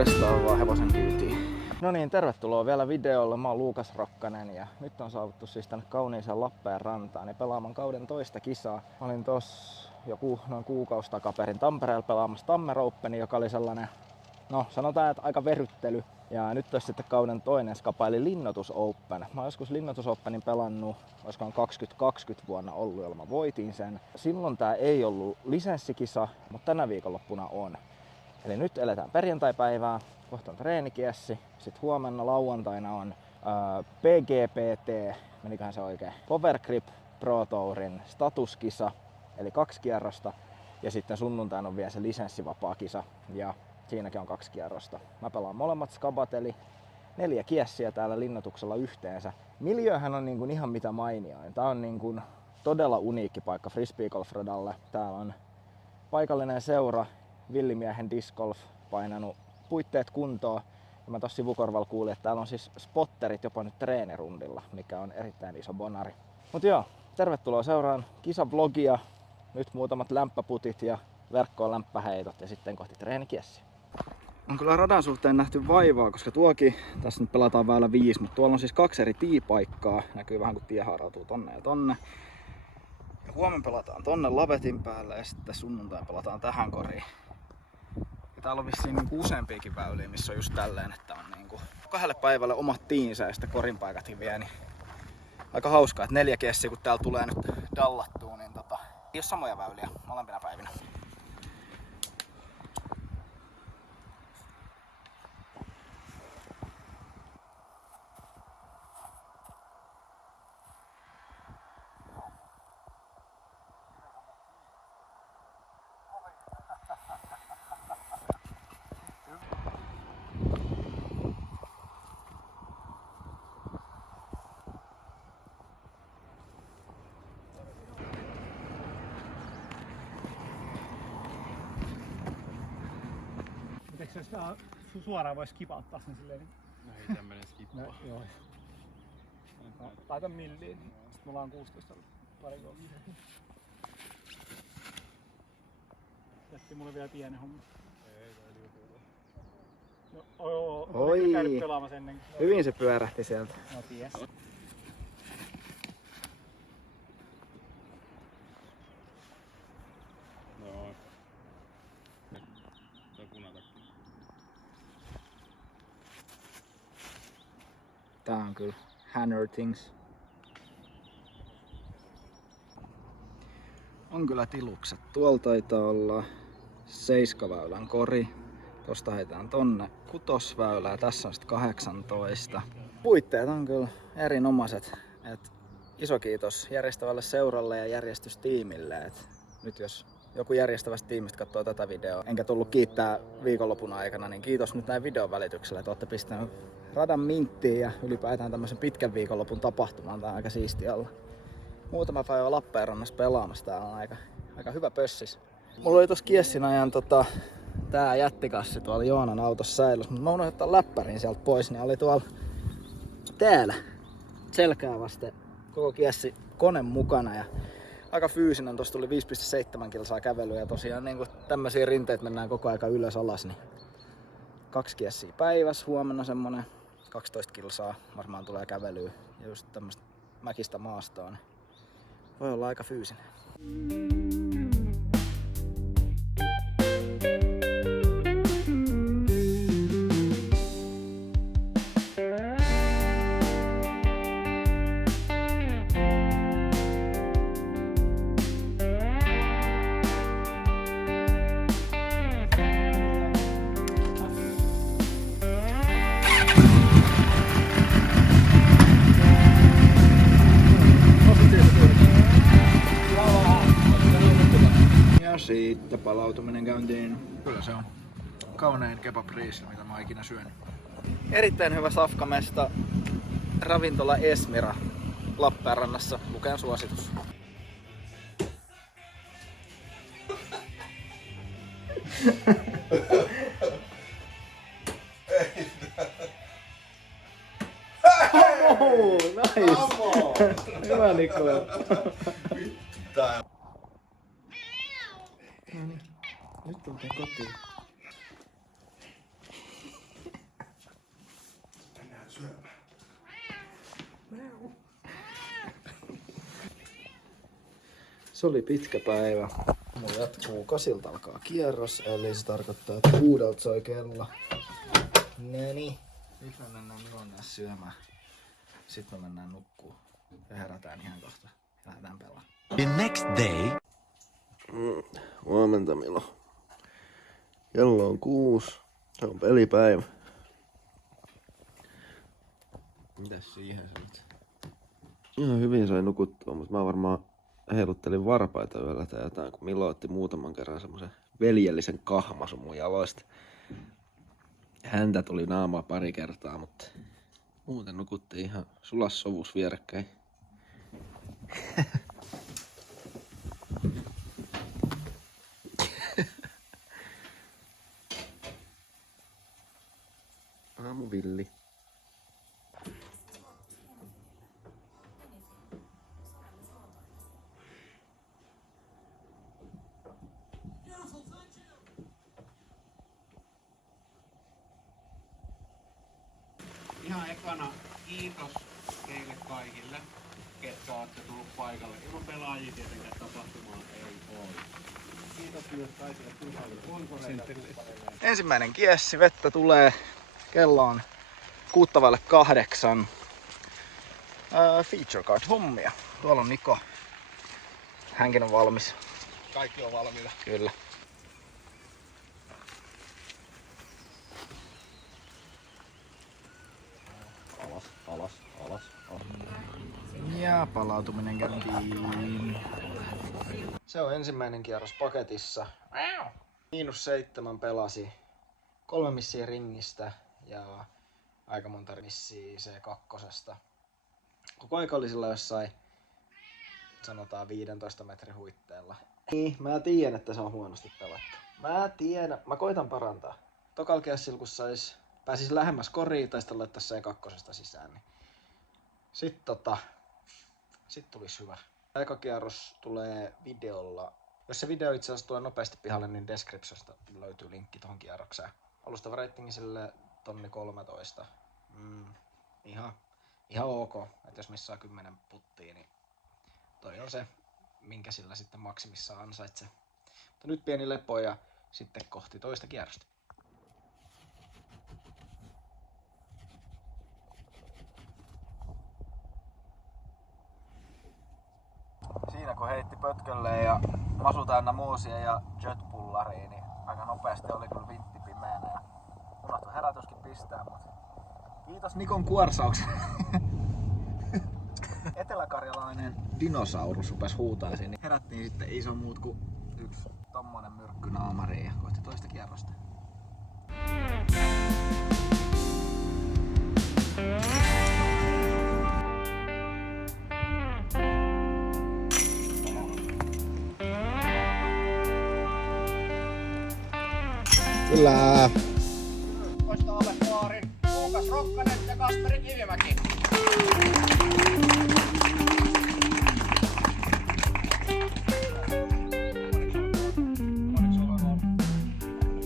uudestaan vaan hevosen kyytiin. No niin, tervetuloa vielä videolle. Mä oon Luukas Rokkanen ja nyt on saavuttu siis tänne kauniiseen Lappeenrantaan ja pelaamaan kauden toista kisaa. Mä olin tossa joku noin kuukausi takaperin Tampereella pelaamassa Tammer Openia, joka oli sellainen, no sanotaan, että aika veryttely. Ja nyt olisi sitten kauden toinen skapa eli Linnoitus Open. Mä oon joskus Linnoitus Openin pelannut, olisikohan 2020 vuonna ollut, jolla mä voitin sen. Silloin tää ei ollut lisenssikisa, mutta tänä viikonloppuna on. Eli nyt eletään perjantaipäivää, kohta on treenikiessi, sitten huomenna lauantaina on PGPT, meniköhän se oikein, Power Grip Pro Tourin statuskisa, eli 2 kierrosta, ja sitten sunnuntaina on vielä se lisenssivapaa kisa, ja siinäkin on 2 kierrosta. Mä pelaan molemmat skabat, eli 4 kiessiä täällä linnoituksella yhteensä. Miljööhän on niin kuin ihan mitä mainioin. Tää on niin kuin todella uniikki paikka frisbeegolf-radalle. Täällä on paikallinen seura, Villimiehen Disc Golf, painanut puitteet kuntoon. Ja mä tossa sivukorvalla kuulin, että täällä on siis spotterit jopa nyt treenirundilla, mikä on erittäin iso bonari. Mut joo, tervetuloa seuraan kisavlogia. Nyt muutamat lämpöputit ja verkkoon lämppäheitot ja sitten kohti treenikiessiä. On kyllä radan suhteen nähty vaivaa, koska tuokin, tässä nyt pelataan väylä 5, mutta tuolla on siis 2 eri tiipaikkaa. Näkyy vähän kun tie haarautuu tonne ja tonne. Ja huomenna pelataan tonne lavetin päälle ja sitten sunnuntai pelataan tähän koriin. Ja täällä on vissiin niinku useampiakin väyliä, missä on just tälleen, että on niinku 2 päivälle omat tiinsä ja sitten korin paikatkin vie. Niin aika hauskaa, että 4 kessiä kun täällä tulee nyt dallattua, niin ei ole samoja väyliä molempina päivinä. Eikö se suoraan voi skipauttaa sen silleen? No ei tämmönen skippaa. No, joo. Laita milliin, sit me ollaan 16 pari golfia. Jätti mulle vielä pieni homma. Ei, tää liutuu. No, joo, Oi. käynyt pelaamassa ennen. Hyvin se pyörähti sieltä. No ties. Joo. Se on punatakki. Tää on kyllä Hanner Things. On kyllä tilukset. Tuolla taitaa olla 7-väylän kori. Tosta heitetään tonne 6-väylää. Tässä on sitten 18. Puitteet on kyllä erinomaiset. Iso kiitos järjestävälle seuralle ja järjestystiimille. Nyt jos joku järjestävästä tiimistä katsoo tätä videoa, enkä tullut kiittää viikonlopun aikana, niin kiitos nyt näin videon välityksellä, että olette pistäneet radan minttiin ja ylipäätään tämmöisen pitkän viikonlopun tapahtumaan. Tää on aika siistiä olla muutama päivä Lappeenrannassa pelaamassa. Tää on aika hyvä pössis. Mulla oli tossa kiessin ajan tää jättikassi tuolla Joonan autossa säilössä, mutta mä unohdin ottaa läppärin sieltä pois, niin oli tuolla täällä selkää vasten koko kiessi kone mukana. Ja aika fyysinen, tossa tuli 5,7 kilsaa kävelyä ja tosiaan niin tämmösiä rinteitä mennään koko aika ylös alas, niin 2 kiessiä päivässä, huomenna semmonen 12 kilsaa varmaan tulee kävelyä ja just tämmöstä mäkistä maastoa, niin voi olla aika fyysinen. Ja siitä palautuminen käyntiin. Kyllä se on kaunein kebab-riisi, mitä mä oon ikinä syönyt. Erittäin hyvä safkamesta. Ravintola Esmira Lappeenrannassa. Luken suositus. Oh, nice! Hyvä Nikola. Nyt tultiin kotiin. Se oli pitkä päivä. Mulla jatkuu 8 alkaa kierros, eli se tarkoittaa, että 6 soi kello. Noni. Nyt me mennään Milon kanssa syömään. Sitten me mennään nukkuu. Ja herätään ihan kohta. Ja lähdetään pelaamaan. The next day. Huomenta Milo. Kello on 6. Se on pelipäivä. Mitäs siihen sä nyt? Ihan hyvin sain nukuttua, mutta mä varmaan heiluttelin varpaita yöllä tai jotain, kun Milo otti muutaman kerran semmosen veljellisen kahmasun mun jaloista. Häntä tuli naamaa pari kertaa, mutta muuten nukuttiin ihan sulassovus vierekkäin. Aamuvilli. Ihan ekana kiitos teille kaikille, ketkä olette tullut paikalle. Ilman pelaajia tietenkään tapahtumaan ei ole. Kiitos myös kaikille sponsoreille. Ensimmäinen kiessi, vettä tulee. Kello on 7:06. Feature card hommia. Tuolla on Niko. Hänkin on valmis. Kaikki on valmiina. Kyllä. Alas. Ja palautuminen käyntiin. Se on ensimmäinen kierros paketissa. -7 pelasi. 3 missiä ringistä ja aika monta missiä C2. Koko aika oli sillä jossain, sanotaan 15 metrin huitteella. Niin, mä tiedän, että se on huonosti pelattu. Mä tiedän, mä koitan parantaa. Tokal kierroksilla, kun pääsis lähemmäs koriin tai sitten laittaa C2 sisään, niin sit tulisi hyvä. Eka kierros tulee videolla. Jos se video itse asiassa tulee nopeasti pihalle, niin descriptionista löytyy linkki tohon kierrokseen. Alustava ratingi sille 13. Ihan ok. Et jos missaa 10 puttia, niin toi on se, minkä sillä sitten maksimissaan ansaitsee. Mutta nyt pieni lepo ja sitten kohti toista kierrosta. Siinä kun heitti pötkölleen ja masu täynnä muusia ja jetpullariin, niin aika nopeasti oli kyllä vintti pimeänä ja unohtui herätyskin pistää, mutta kiitos Nikon kuorsauksen. Eteläkarjalainen dinosaurus rupes huutaa siinä, niin herättiin sitten ei se muut kuin yksi tommonen myrkky naamariin ja kohti toista kierrosta. Kyllä. Toista alle paarin Luukas Rokkanen ja Kasperi Kivimäki.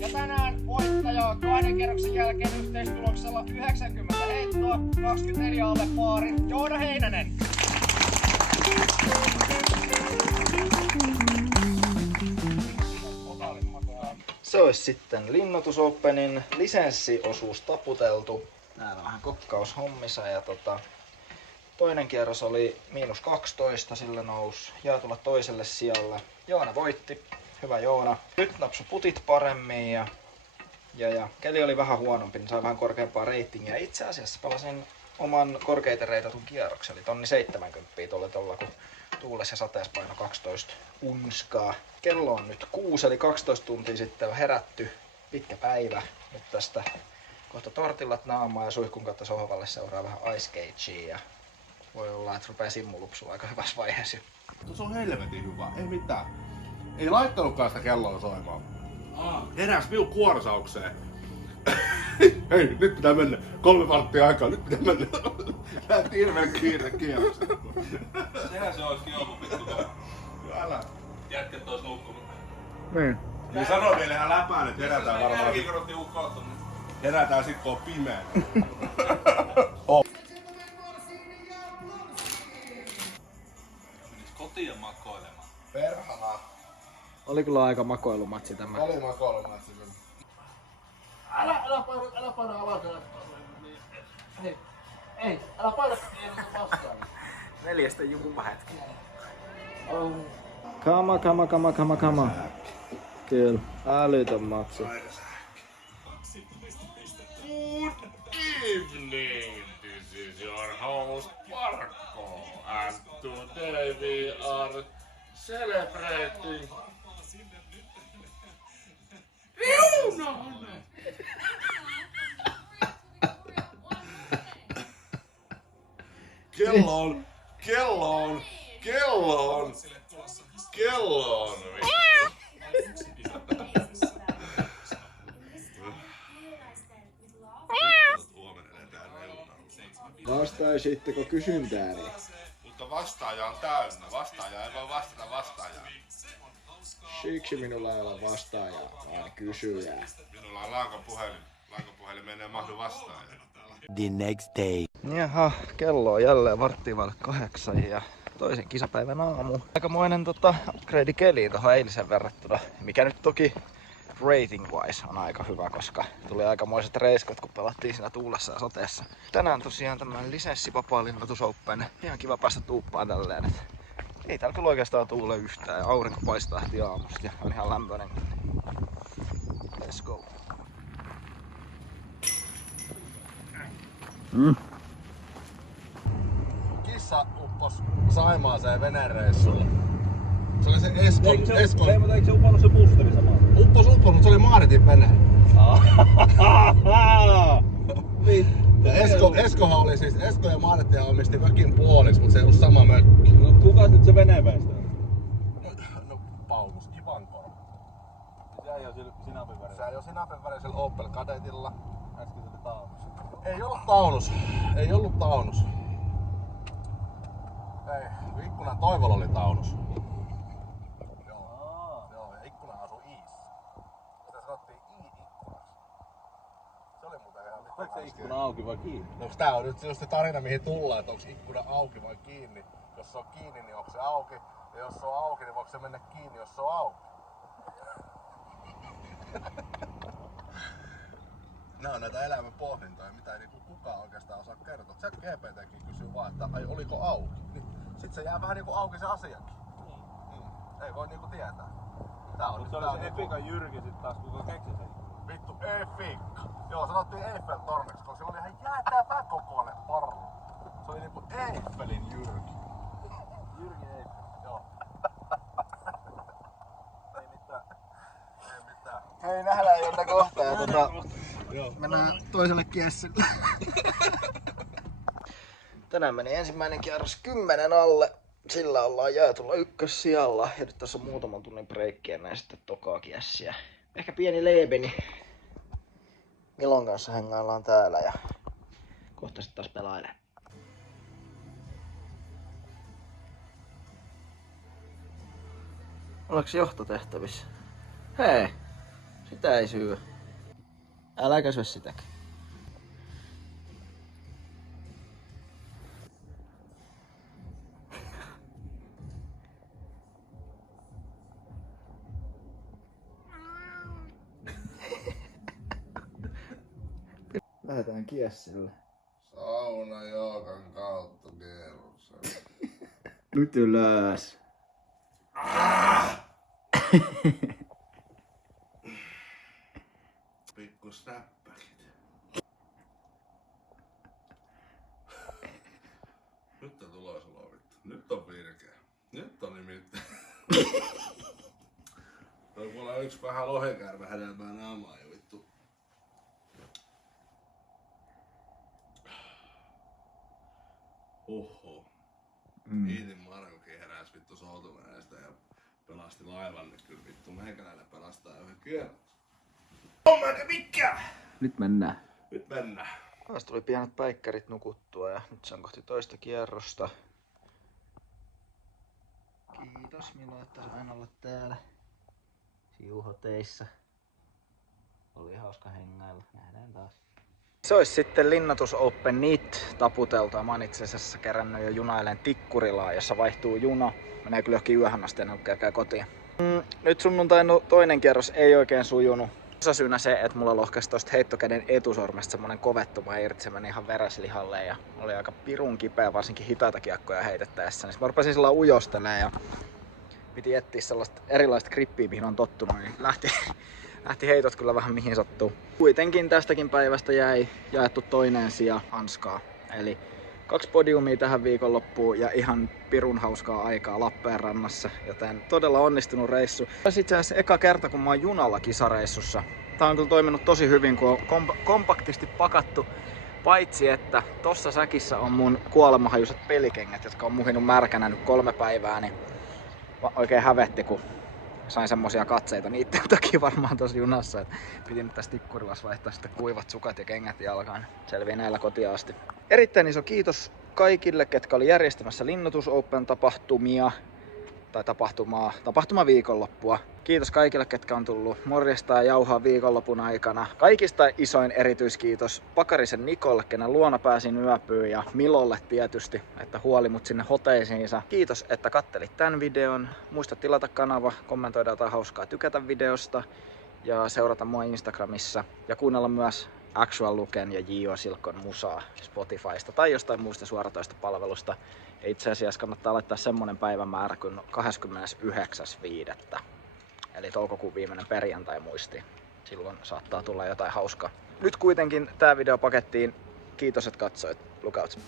Ja tänään voittaja 2 kierroksen jälkeen yhteistuloksella 90 heittoa, 24 alle paari, Joona Heinänen. Se olisi sitten Linnoitus Openin lisenssiosuus taputeltu. Täällä vähän kokkaushommissa ja toinen kierros oli -12, sillä nousi jaetulla toiselle sijalle. Joona voitti, hyvä Joona. Nyt napsu putit paremmin ja keli oli vähän huonompi, niin sai vähän korkeampaa reitingiä. Itse asiassa pelasin oman korkeiten reitatun kierroksen, eli tonni 70 tuolla kun tuules ja sateessa paino 12 unskaa. Kello on nyt 6, eli 12 tuntia sitten on herätty. Pitkä päivä. Nyt tästä kohta tortillat naamaa ja suihkun kautta sohvalle seuraa vähän Ice Cagea. Ja voi olla, että rupeaa simmulupsua aika hyvässä vaiheessa. Se on helvetin hyvä, ei mitään. Ei laittanutkaan sitä kelloa soimaan. Heräs minun kuorsaukseen. Hei, nyt pitää mennä. 3 varttia aikaa, nyt pitää mennä. Lähti hirveen kiire kierroksen. Sehän se olisikin ollut vittu tuo. Älä. Jätket ois nukkunut. Niin. Niin sanoo vielä ihan läpään, että herätään varmaan. Jälkikorotti ukkauttunut. Herätään sit kun on pimeä. Menis kotiin makoilemaan. Oli kyllä aika makoilumatsi tämä. Oli makoilumatsi. Älä paina alakaan. Ei, älä paina vastaan. 4 jumpa hetki. Kama. Kyllä, älytön matsi. Good evening, this is your host Marco, and today we are celebrating Reunan! Kello on. Vastaisitteko kysyntääni? Mutta vastaaja on täynnä. Vastaaja ei voi vastata vastaajaa. Siksi minulla ei ole vastaajaa, vaan kysyjää. Minulla on lankapuhelin. Lankapuhelin menee mahdu vastaaja. The next day. Jaha, kello on jälleen 7:15 ja toisen kisapäivän aamu. Aikamoinen upgrade keliin tuohon eilisen verrattuna, mikä nyt toki rating wise on aika hyvä, koska tuli aikamoiset reiskot, kun pelattiin siinä tuulessa ja sateessa. Tänään tosiaan tämmönen lisenssivapaa Linnoitus Open. Ihan kiva päästä tuuppaan tälleen, että ei täällä kyllä oikeastaan tuule yhtään ja aurinko paistaa heti aamusta ja on ihan lämpöinen. Let's go. Kissa uppos Saimaaseen venereissulla. Se oli se Esko. Ei, mutta eikö se upannut se boosteri samaan? Uppos, mutta se oli Maaritin vene. Ja Eskohan oli siis, Esko ja Maarittihan omisti mökin puoliksi, mutta se ei ollut sama mökki. No kukas nyt se veneenväistä on? No Paulus Ivankorva. Se ei oo sinapin väri. Se ei oo sinapin värisellä Opel Kadetilla. Äsken se oli taunus. Ei ollut taunus. Ei, ikkunan Toivolla oli taunus. Joo, ja ikkuna asui Iissä. Sitä sanottiin I-ikkunaksi. Se oli muuten ihan Onko se ikkuna auki vai kiinni? No tää on nyt just se tarina mihin tullaan, että onko ikkuna auki vai kiinni. Jos se on kiinni, niin onko se auki. Ja jos se on auki, niin voiko se mennä kiinni, jos se on auki. Nämä on näitä elämän pohdintoja, mitä ei niinku kukaan oikeastaan osaa kertoa. ChatGPTkin kysyy vaan, että ai oliko auki. Niin sit se jää vähän niinku auki se asiakin. Ei voi niinku tietää. Tää on Se oli se Efikan Jyrki sit taas, kuka keksi sen. Vittu Efikka. Joo, sanottiin Eiffel-torneksi, koska se oli ihan jäätävä kokoinen parru. Se oli niinku Eiffelin Jyrki. Jyrki Eiffel. Joo. Ei mitään. Ei mitään. Hei, nähdään jolta kohtaa ja mennään toiselle kiessille. Tänään meni ensimmäinen kierros 10 alle. Sillä ollaan jaetulla ykkössijalla ja nyt tässä on muutaman tunnin breikki ennen sitten tokaa kiessiä. Ehkä pieni leebeni. Milon kanssa hengaillaan täällä ja kohta sitten taas pelailee. Ollaanko johtotehtävissä? Hei, sitä ei syö. Äläkä syö sitäkään. Lähdetään kiessille. Sauna Jookan kautta kierroksella. Nyt ylös. Pikku snappäkit. Nyt on tulos vittu. Nyt on virkeä. Nyt on nimittäin. Toi voi olla yksi vähän lohenkäärme hedelmää naamaa jo vittu. Oho. Iitin Markokin heräs vittu soutuveneestä ja pelasti laivan, niin kyllä vittu meikäläinen pelastaa yhden kierron. Nyt mennään. Nyt mennään. Taas tuli pienet päikkärit nukuttua ja nyt se on kohti toista kierrosta. Kiitos Milo, että sain olla täällä siuhoteissa. Oli hauska hengailla. Nähdään taas. Se olisi sitten Linnoitus Open NIT taputeltu ja mä oon itse asiassa kerännyt jo junailen Tikkurilaan, jossa vaihtuu juna. Menee kyllä johonkin yöhön asti ennen kuin käy kotiin. Nyt sunnuntain toinen kierros ei oikein sujunut. Osasyynä se, että mulla lohkesi tosta heittokäden etusormesta semmonen kovettuma irti, se meni ihan vereslihalle ja oli aika pirun kipeä, varsinkin hitaita kiekkoja heitettäessä. Niin mä rupesin sillä ujostelemaan ja piti etsiä sellaista erilaista grippiä, mihin on tottunut, niin lähti heitot kyllä vähän mihin sattuu. Kuitenkin tästäkin päivästä jäi jaettu toinen sija hanskaa. Eli 2 podiumia tähän viikonloppuun ja ihan pirun hauskaa aikaa Lappeenrannassa, joten todella onnistunut reissu. Olisi itse asiassa eka kerta, kun mä oon junalla kisareissussa. Tää on kyllä toiminut tosi hyvin, kun on kompaktisti pakattu. Paitsi että tossa säkissä on mun kuolemahajuiset pelikengät, jotka on muhinut märkänä nyt 3 päivää, niin oikein hävetti, kun sain semmosia katseita niitten takia varmaan tossa junassa, että piti nyt tässä tikkurilassa vaihtaa sitten kuivat sukat ja kengät jalkaan. Selviin näillä kotiin asti. Erittäin iso kiitos kaikille, ketkä oli järjestämässä Linnoitus Open tapahtumia tai tapahtuma viikonloppua. Kiitos kaikille, ketkä on tullut morjesta ja jauhaa viikonlopun aikana. Kaikista isoin erityiskiitos Pakarisen Nikolle, kenen luona pääsin yöpyyn, ja Milolle tietysti, että huoli mut sinne hoteisiinsa. Kiitos, että kattelit tämän videon. Muista tilata kanava, kommentoida jotain hauskaa, tykätä videosta ja seurata mua Instagramissa. Ja kuunnella myös Actual Luken ja J.O. Silkon musaa Spotifysta tai jostain muusta suoratoistopalvelusta. Ja itse asiassa kannattaa laittaa semmonen päivämäärä kuin 29.5. Eli toukokuun viimeinen perjantai muisti. Silloin saattaa tulla jotain hauskaa. Nyt kuitenkin tää video pakettiin. Kiitos, että katsoit. Lookouts.